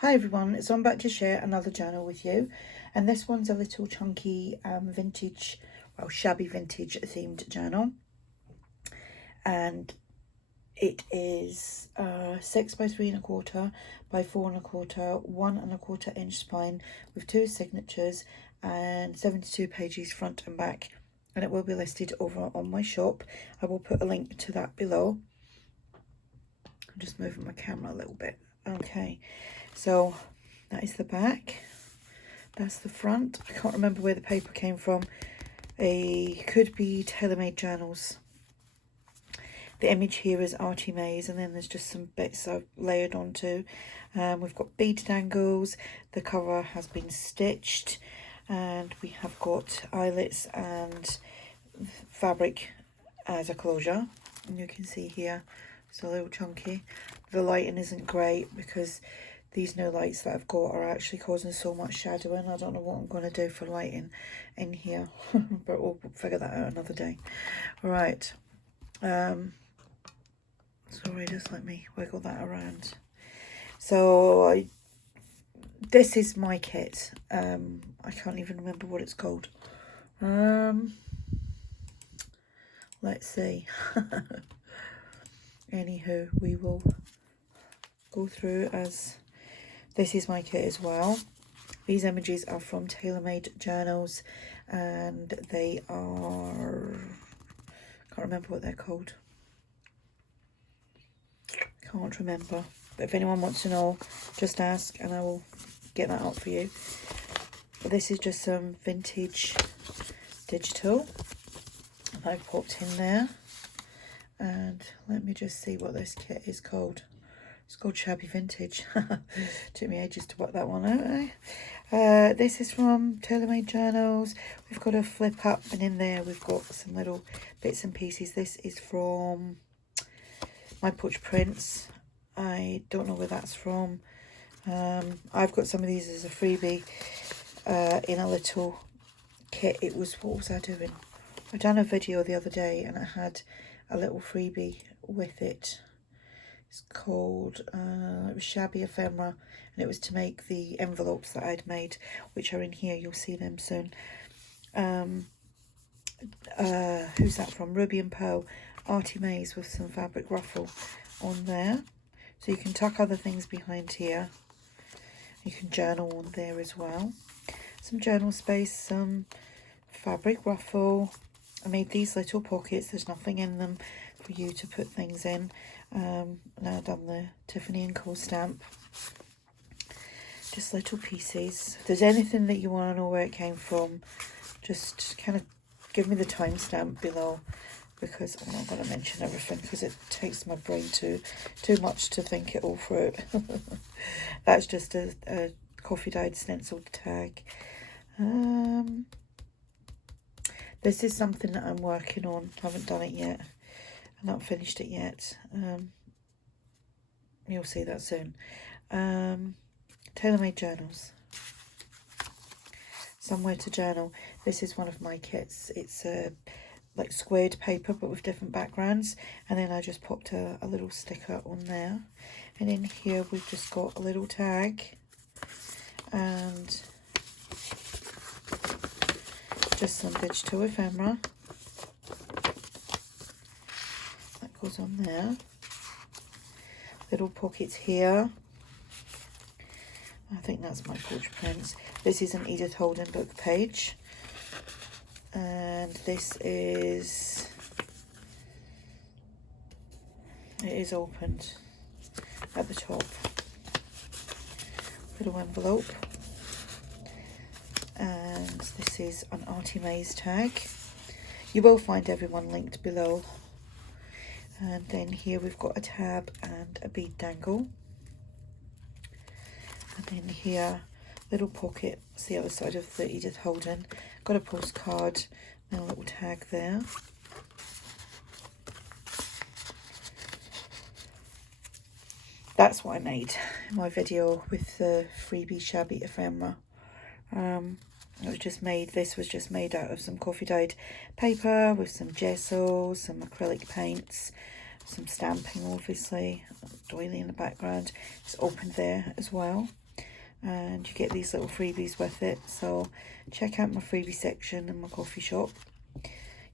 Hi everyone, so I'm back to share another journal with you, and this one's a little chunky vintage, well, shabby vintage themed journal, and it is 6 by 3¼ by 4¼ 1¼ inch spine with 2 signatures and 72 pages front and back, and it will be listed over on my shop. I will put a link to that below. I'm just moving my camera a little bit. Okay, so that is the back, that's the front. I can't remember where the paper came from. It could be TaylorMadeJournals. The image here is ARTYmaze, and then there's just some bits I've layered onto. We've got bead dangles, the cover has been stitched, and we have got eyelets and fabric as a closure. And you can see here it's a little chunky. The lighting isn't great because these new lights that I've got are actually causing so much shadowing. I don't know what I'm going to do for lighting in here, but we'll figure that out another day. All right. Sorry, just let me wiggle that around. So this is my kit. I can't even remember what it's called. Let's see. Anywho, we will go through as this is my kit as well. These images are from TaylorMadeJournals, and they are, can't remember what they're called. Can't remember, but if anyone wants to know, just ask and I will get that up for you. But this is just some vintage digital that I've popped in there. And let me just see what this kit is called. It's called Shabby Vintage. Took me ages to work that one out, eh? This is from TaylorMadeJournals. We've got a flip up, and in there we've got some little bits and pieces. This is from MyPorchPrints. I don't know where that's from. I've got some of these as a freebie in a little kit. It was, what was I doing? I done a video the other day and it had a little freebie with it. It's called, it was Shabby Ephemera, and it was to make the envelopes that I'd made, which are in here. You'll see them soon. Who's that from? Ruby&Pearlxo, ARTYmaze with some fabric ruffle on there. So you can tuck other things behind here. You can journal on there as well. Some journal space, some fabric ruffle. I made these little pockets. There's nothing in them for you to put things in. Now I've done the Tiffany & Co stamp. Just little pieces. If there's anything that you want to know where it came from, just kind of give me the timestamp below, because I'm not going to mention everything because it takes my brain too much to think it all through. That's just a coffee dyed stenciled tag. This is something that I'm working on. I haven't done it yet. I've not finished it yet. You'll see that soon. TaylorMadeJournals. Somewhere to journal. This is one of my kits. It's like squared paper but with different backgrounds, and then I just popped a little sticker on there. And in here we've just got a little tag and just some digital ephemera that goes on there. Little pockets here. I think that's MyPorchPrints. This is an Edith Holden book page, and this is, it is opened at the top. Little envelope. And this is an ARTYmaze tag. You will find everyone linked below. And then here we've got a tab and a bead dangle. And then here, little pocket. It's the other side of the Edith Holden. Got a postcard and a little tag there. That's what I made in my video with the freebie Shabby Ephemera. It was just made, this was just made out of some coffee dyed paper with some gesso, some acrylic paints, some stamping obviously, doily in the background. It's opened there as well. and you get these little freebies with it. So check out my freebie section in my coffee shop.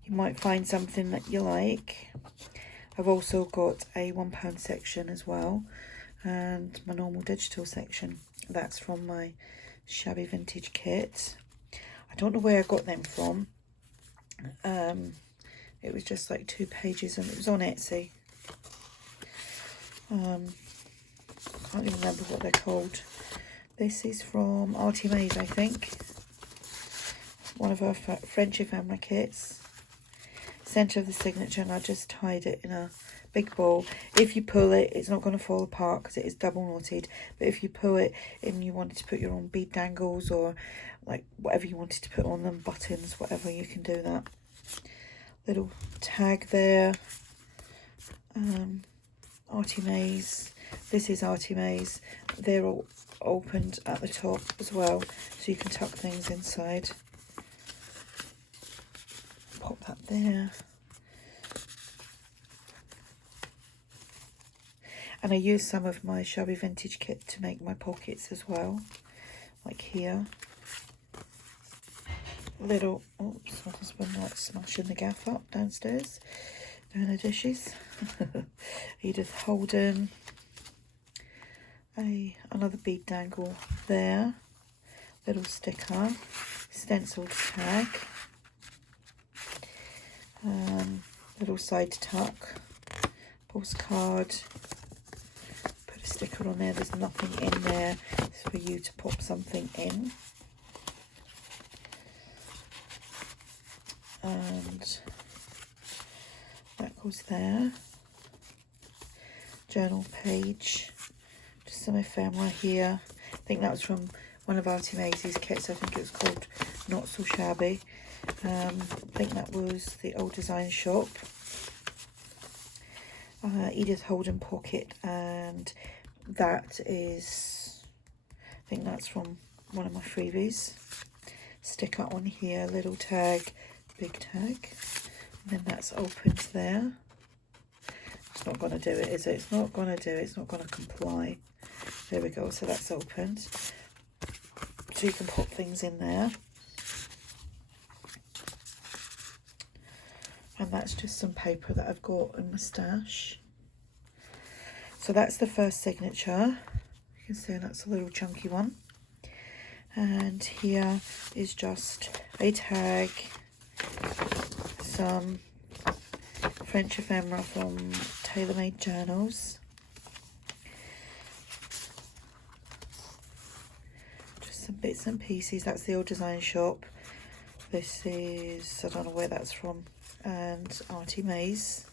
You might find something that you like. I've also got a £1 section as well, and my normal digital section. That's from my Shabby Vintage kit. I don't know where I got them from. It was just like 2 pages, and it was on Etsy. I can't even remember what they're called. This is from ARTYmaze, I think. One of our French ephemera kits. Centre of the signature, and I just tied it in a big ball. If you pull it, it's not going to fall apart because it is double knotted. But if you pull it and you wanted to put your own bead dangles or like whatever you wanted to put on them, buttons, whatever, you can do that. Little tag there. ARTYmaze. This is ARTYmaze. They're all opened at the top as well, so you can tuck things inside. Pop that there. And I use some of my Shabby Vintage kit to make my pockets as well, like here. Little, oops, my husband likes smashing the gaff up downstairs, doing the dishes. Edith Holden. Another bead dangle there. Little sticker, stenciled tag. Little side tuck, postcard. Put a sticker on there. There's nothing in there. It's for you to pop something in. And that goes there. Journal page. Just some ephemera here. I think that was from one of ARTYmaze's kits. I think it was called Not So Shabby. I think that was the Old Design Shop. Edith Holden pocket, and that is, I think that's from one of my freebies. Sticker on here, little tag, big tag, and then that's opened there. It's not going to do it, is it? It's not going to do it. It's not going to comply. There we go. So that's opened. So you can pop things in there. And that's just some paper that I've got in my stash. So that's the first signature. You can see that's a little chunky one. And here is just a tag, some French ephemera from TaylorMadeJournals. Just some bits and pieces. That's the Old Design Shop. This is, I don't know where that's from. And ARTYmaze.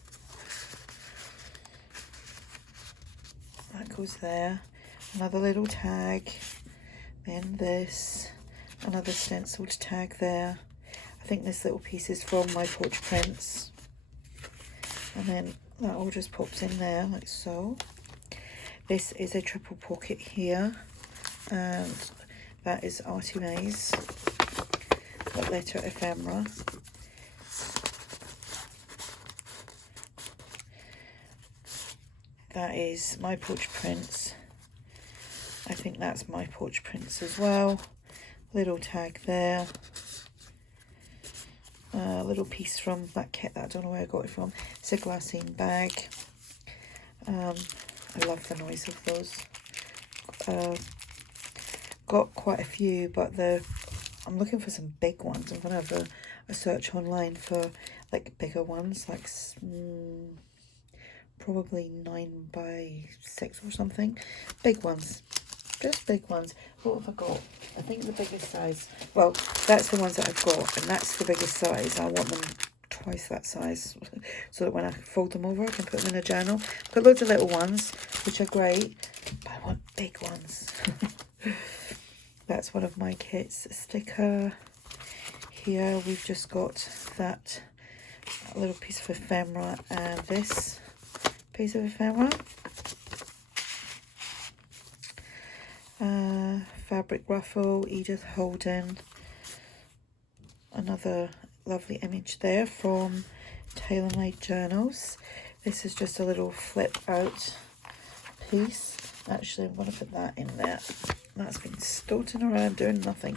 That goes there. Another little tag. Then this. Another stenciled tag there. I think this little piece is from MyPorchPrints. And then that all just pops in there like so. This is a triple pocket here. And that is ARTYmaze. Got letter ephemera. That is MyPorchPrints. I think that's MyPorchPrints as well. Little tag there. A little piece from that kit that I don't know where I got it from. It's a glassine bag. I love the noise of those. Got quite a few, but I'm looking for some big ones. I'm going to have a search online for like bigger ones, like probably 9x6 or something. Big ones, just big ones. What have I got? I think the biggest size, well, that's the ones that I've got, and that's the biggest size. I want them twice that size so that when I fold them over I can put them in a journal. I've got loads of little ones which are great, but I want big ones. That's one of my kits. A sticker. Here we've just got that little piece of ephemera and this piece of ephemera. Fabric ruffle, Edith Holden. Another lovely image there from TaylorMadeJournals. This is just a little flip out piece. Actually, I'm going to put that in there. That's been stoating around doing nothing.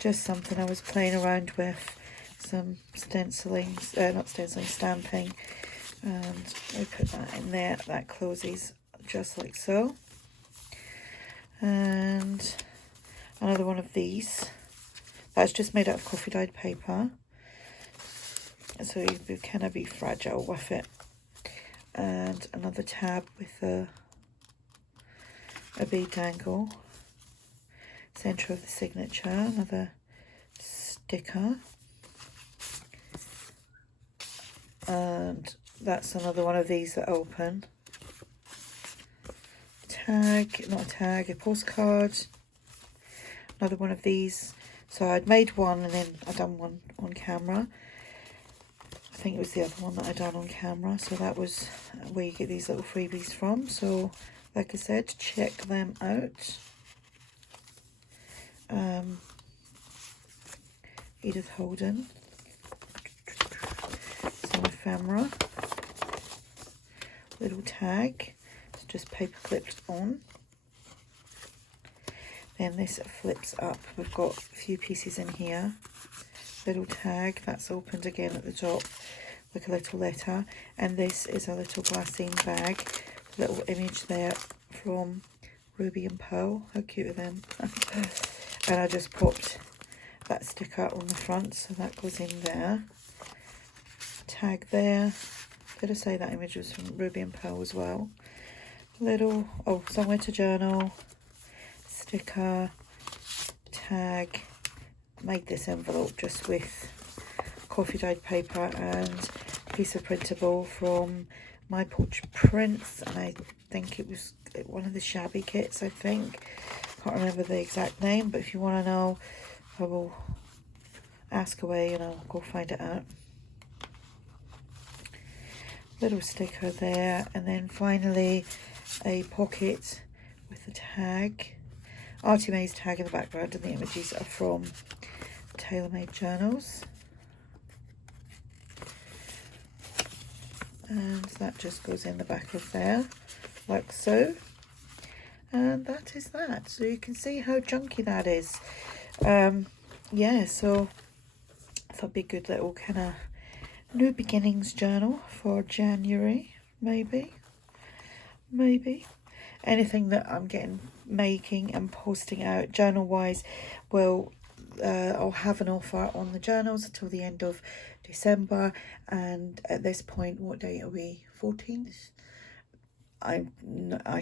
Just something I was playing around with, some stenciling, not stenciling, stamping, and we put that in there. That closes just like so. And another one of these that's just made out of coffee dyed paper, so you cannot be fragile with it. And another tab with a bead dangle, centre of the signature, another sticker, and that's another one of these that open. Tag, not a tag, a postcard, another one of these. So I'd made one and then I done one on camera. I think it was the other one that I done on camera, so that was where you get these little freebies from. So like I said, check them out. Edith Holden, some ephemera, little tag, it's just paper clipped on. Then this flips up, we've got a few pieces in here. Little tag, that's opened again at the top, like a little letter. And this is a little glassine bag, little image there from Ruby and Pearl. How cute are them? And I just popped that sticker on the front, so that goes in there. Tag there. Did I say that image was from Ruby and Pearl as well? Little, oh, somewhere to journal, sticker, tag. Made this envelope just with coffee dyed paper and a piece of printable from MyPorchPrints, and I think it was one of the Shabby kits, I think. Can't remember the exact name, but if you want to know, I will ask away and I'll go find it out. Little sticker there, and then finally a pocket with a tag, ARTYmaze tag in the background, and the images are from TaylorMadeJournals. And that just goes in the back of there, like so. And that is that. So you can see how chunky that is. Yeah, so I thought it'd be a good little kind of new beginnings journal for January, maybe. Anything that I'm making and posting out journal wise, well, I'll have an offer on the journals until the end of December. And at this point, what date are we? 14th. I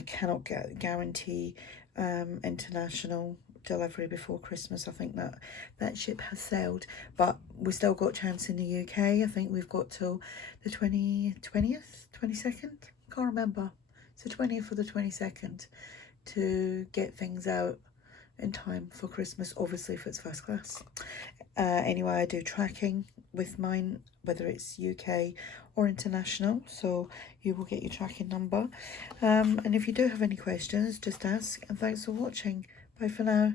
cannot guarantee international delivery before Christmas. I think that ship has sailed, but we still got chance in the UK. I think we've got till the 20th, 22nd, can't remember. It's the 20th or the 22nd to get things out in time for Christmas, obviously if it's first class. Anyway, I do tracking with mine, whether it's UK or international, so you will get your tracking number. And if you do have any questions, just ask, and thanks for watching. Bye for now.